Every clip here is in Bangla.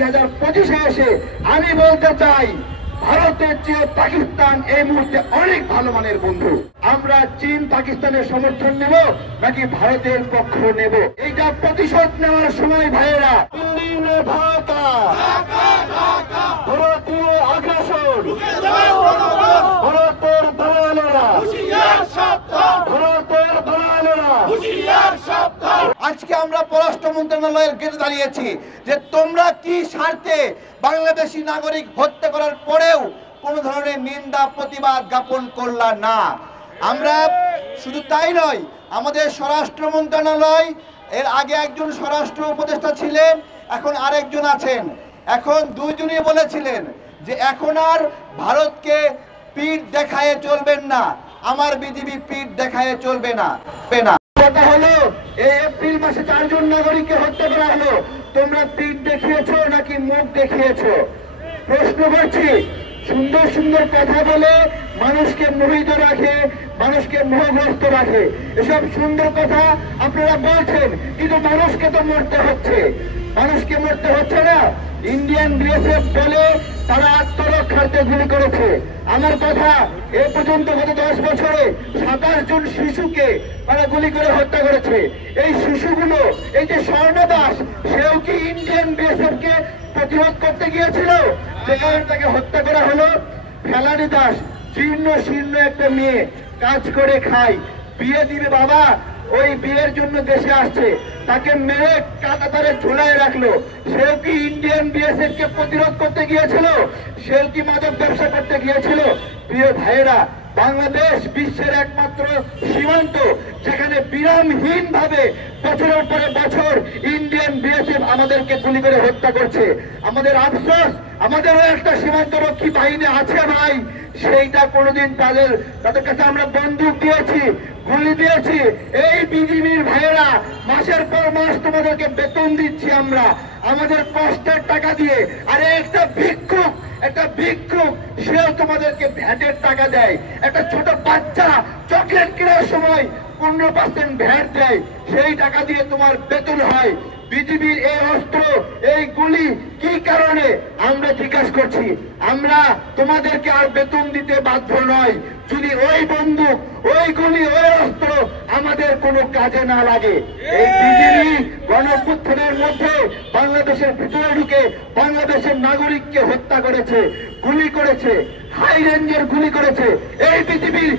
2025-এ এসে আমি বলতে চাই, ভারতের চেয়ে পাকিস্তান এই মুহূর্তে অনেক ভালো মানের বন্ধু। আমরা চীন পাকিস্তানের সমর্থন নেব নাকি ভারতের পক্ষ নেব, এইটা প্রতিশোধ নেওয়ার সময় ভাইয়েরা। ভারতীয় আগ্রাসন, ভারতের দালালেরা, ভারতের দালালেরা। আজকে আমরা পররাষ্ট্র মন্ত্রণালয়ের গেটে দাঁড়িয়েছি যে তোমরা কি স্বার্থে বাংলাদেশি নাগরিক হত্যা করার পরেও কোন ধরনের নিন্দা প্রতিবাদ জ্ঞাপন করলা না। আমরা শুধু তাই নয়, আমাদের স্বরাষ্ট্র মন্ত্রণালয়, এর আগে একজন স্বরাষ্ট্র উপদেষ্টা ছিলেন, এখন আরেকজন আছেন, এখন দুইজনই বলেছিলেন যে এখন আর ভারতকে পিঠ দেখায়ে চলবেন না, আমার বিজিবি পিঠ দেখায়ে চলবে না। কথা হলো এই এপ্রিল মাসে 4 জন নাগরিককে হত্যা করা হলো, তোমরা পিঠ দেখিয়েছো নাকি মুখ দেখিয়েছো? প্রশ্ন করছি। সুন্দর সুন্দর কথা বলে মানুষকে মোহিত রাখে, মানুষকে মোহগ্রস্ত রাখে, এসব সুন্দর কথা আপনারা বলছেন, কিন্তু মানুষকে তো মরতে হচ্ছে। মানুষকে মরতে হচ্ছে না। ইন্ডিয়ান বিএসএফ বলে তারা আত্মরক্ষার্থে গুলি করেছে। আমার কথা, এ পর্যন্ত গত 10 বছরে 27 জন শিশুকে তারা গুলি করে হত্যা করেছে। এই শিশুগুলো, এই যে স্বর্ণদাস, সেও কি ইন্ডিয়ান বিএসএফ কে প্রতিরোধ করতে গিয়েছিল? সেখানে তাকে হত্যা করা হলো। ফেলানি দাস, জীর্ণ শীর্ণ একটা মেয়ে, কাজ করে খায়, বিয়ে দিবে বাবা, ওই বিয়ের জন্য দেশে আসছে, তাকে মেরে কাঁটাতারে ঝুলায় রাখলো। সেও কি ইন্ডিয়ান বিএসএফ কে প্রতিরোধ করতে গিয়েছিল? সেও কি মাদক ব্যবসা করতে গিয়েছিল? প্রিয় ভাইয়েরা, বাংলাদেশ বিশ্বের একমাত্র সীমান্ত যেখানে বিরামহীন ভাবে বছরের পরে বছর ইন্ডিয়ান বিএসএফ আমাদেরকে গুলি করে হত্যা করছে। আমাদের আফসোস, আমাদেরও একটা সীমান্তরক্ষী বাহিনী আছে ভাই, সেইটা কোনোদিন তাদের কাছে আমরা বন্দুক দিয়েছি, গুলি দিয়েছি। এই বিজিবির ভাইয়েরা মাসের পর মাস তোমাদেরকে বেতন দিচ্ছি আমরা আমাদের কষ্টের টাকা দিয়ে। আরে একটা ভিক্ষুক সেও তোমাদেরকে ভ্যাটের টাকা দেয়। একটা ছোট বাচ্চা চকলেট কেনার সময় 15% ভ্যাট দেয়, সেই টাকা দিয়ে তোমার বেতন হয়। বিজিবির এই অস্ত্র, এই গুলি কি কারণে আমরা জিজ্ঞাসা করছি। আমরা তোমাদেরকে আর বেতন দিতে বাধ্য নয় যদি ওই বন্দুক, ওই গুলি, ওই অস্ত্র আমাদের কোনো কাজে না লাগে। এই বিজিবি গণঅভ্যুত্থানের মধ্যে বাংলাদেশের ভিতরে ঢুকে বাংলাদেশের নাগরিককে হত্যা করেছে, গুলি করেছে, হাই রেঞ্জের গুলি করেছে। এই বিজিবির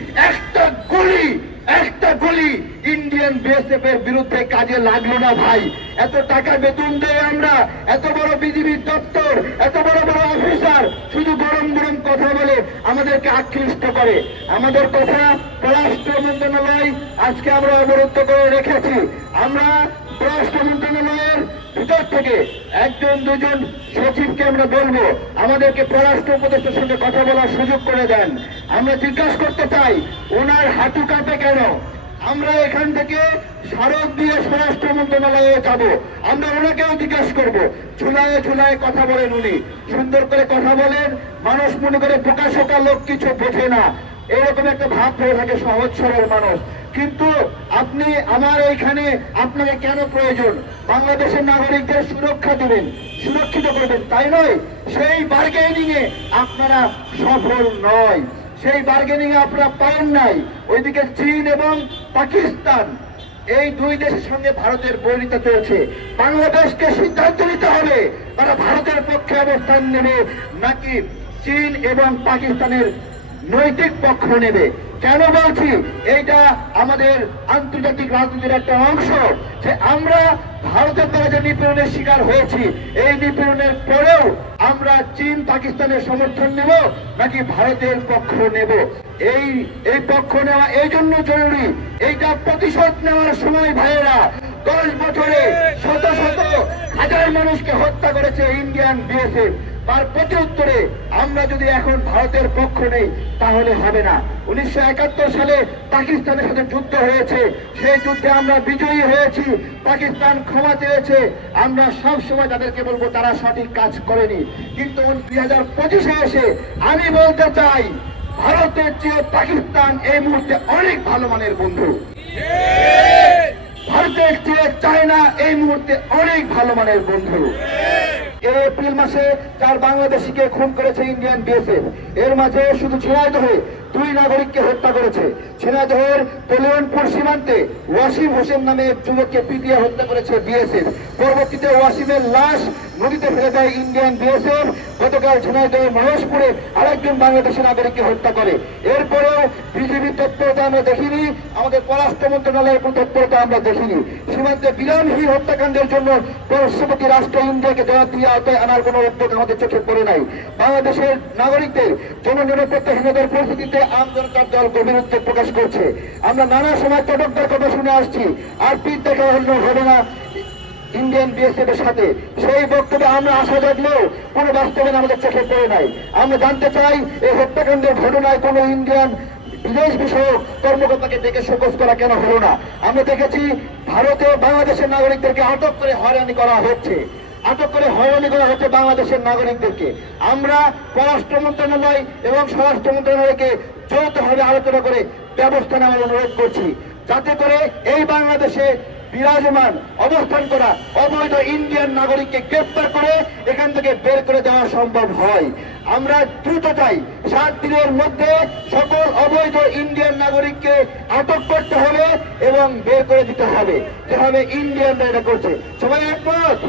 একটা গুলি ইন্ডিয়ান বিএসএফ এর বিরুদ্ধে কাজে লাগলো না ভাই। এত টাকা বেতন দেয় আমরা, এত বড় বিজিবির দপ্তর, এত বড় বড় অফিসার শুধু গরম গরম কথা বলে আমাদেরকে আকৃষ্ট করে। আমাদের কথা পররাষ্ট্র মন্ত্রণালয় আজকে আমরা অবরুদ্ধ করে রেখেছি। আমরা পররাষ্ট্র মন্ত্রণালয়ের ভিতর থেকে 1-2 সচিবকে আমরা বলবো আমাদেরকে পররাষ্ট্র উপদেষ্টার সঙ্গে কথা বলার সুযোগ করে দেন। আমরা জিজ্ঞাসা করতে চাই, ওনার হাঁটু কাঁপে কেন? আমরা এখান থেকে স্মারক দিয়ে স্বরাষ্ট্র মন্ত্রণালয়ে যাব, আমরা ওনাকেও জিজ্ঞাসা করবো। ঝুলায় কথা বলেন উনি, সুন্দর করে কথা বলেন, মানুষ মনে করে বোকা লোক কিছু বোঝে না, এরকম একটা ভাব হয়ে থাকে সহজ সরল মানুষ। কিন্তু আপনি আমার এইখানে আপনাকে কেন প্রয়োজন? বাংলাদেশের নাগরিকদের সুরক্ষা দেবেন, সুরক্ষিত করবেন, তাই নয়? সেই বার্গেনিং এ আপনারা সফল নয়, সেই বার্গেনিং এ আপনারা পারেন নাই। ওইদিকে চীন এবং পাকিস্তান, এই 2 দেশের সঙ্গে ভারতের বৈরিতা চলছে। বাংলাদেশকে সিদ্ধান্ত নিতে হবে তারা ভারতের পক্ষে অবস্থান নেবে নাকি চীন এবং পাকিস্তানের নৈতিক পক্ষ নেবে। কেন বলছি? এইটা আমাদের আন্তর্জাতিক রাজনীতির একটা অংশ যে আমরা ভারতের দ্বারা যে নিপীড়নের শিকার হয়েছি, এই নিপীড়নের পরেও আমরা চীন পাকিস্তানের সমর্থন নেব নাকি ভারতের পক্ষ নেব। এই পক্ষ নেওয়া এই জন্য জরুরি, এইটা প্রতিশোধ নেওয়ার সময় ভাইয়েরা। 10 বছরে শত হাজার মানুষকে হত্যা করেছে ইন্ডিয়ান বিএসএফ, তার প্রতি উত্তরে আমরা যদি এখন ভারতের পক্ষ নেই তাহলে হবে না। 1971 সালে পাকিস্তানের সাথে যুদ্ধ হয়েছে, সেই যুদ্ধে আমরা বিজয়ী হয়েছি, পাকিস্তান ক্ষমা চেয়েছে। আমরা সব সময় তাদেরকে বলবো তারা সঠিক কাজ করেনি, কিন্তু 2025-এ এসে আমি বলতে চাই, ভারতের চেয়ে পাকিস্তান এই মুহূর্তে অনেক ভালো মানের বন্ধু। ভারতের চেয়ে চায়না এই মুহূর্তে অনেক ভালো মানের বন্ধু। এই এপ্রিল মাসে 4 বাংলাদেশিকে খুন করেছে ইন্ডিয়ান বিএসএফ। এর মাঝে শুধু ঝিনাইদহে 2 নাগরিককে হত্যা করেছে। ঝিনাইদহের তলিয়নপুর সীমান্তে ওয়াসিম হোসেন নামে এক যুবককে পিটিয়ে হত্যা করেছে বিএসএফ। পরবর্তীতে ওয়াসিমের লাশ নদীতে ফেলে দেয় ইন্ডিয়ান বিএসএফ। গতকাল ঝিনাইদহের মহেশপুরে আরেকজন বাংলাদেশি নাগরিককে হত্যা করে। এরপরেও বিজেপির তৎপরতা আমরা দেখিনি, আমাদের পররাষ্ট্র মন্ত্রণালয়ের কোনো তৎপরতা আমরা দেখিনি। সীমান্তে বিরামহীন হত্যাকাণ্ডের জন্য পার্শ্ববর্তী রাষ্ট্র ইন্ডিয়াকে জবাবদিহি আওতায় আনার কোনো উদ্যোগ আমাদের চোখে পড়ে নাই। বাংলাদেশের নাগরিকদের জননিরাপত্তাহীনতার পরিস্থিতিতে আম জনতার দল গভীর উদ্বেগ প্রকাশ করছে। আমরা নানা সময় চটকদার কথা শুনে আসছি, আর পিঠ দেখা অন্য ঘটনা ইন্ডিয়ান বিএসএফ এর সাথে। সেই বক্তব্যে আমরা আশা জাগলেও কোনো বাস্তবায়ন আমাদের চোখে পড়ে নাই। আমরা জানতে চাই এই হত্যাকাণ্ডের ঘটনায় কোনো ইন্ডিয়ান বিদেশ বিষয়ক কর্মকর্তাকে ডেকে শোকজ করা কেন হলো না? আমরা দেখেছি ভারতে বাংলাদেশের নাগরিকদেরকে আটক করে হয়রানি করা হচ্ছে, বাংলাদেশের নাগরিকদেরকে। আমরা পররাষ্ট্র মন্ত্রণালয় এবং স্বরাষ্ট্র মন্ত্রণালয়কে যৌথভাবে আলোচনা করে ব্যবস্থা নেওয়ার অনুরোধ করছি, যাতে করে এই বাংলাদেশে বিরাজমান অবস্থান করা অবৈধ ইন্ডিয়ান নাগরিককে গ্রেফতার করে এখান থেকে বের করে দেওয়া সম্ভব হয়। আমরা দ্রুত চাই 7 দিনের মধ্যে সকল অবৈধ ইন্ডিয়ান নাগরিককে আটক করতে হবে এবং বের করে দিতে হবে, যেভাবে ইন্ডিয়ানরা এটা করছে। সবাই একমত?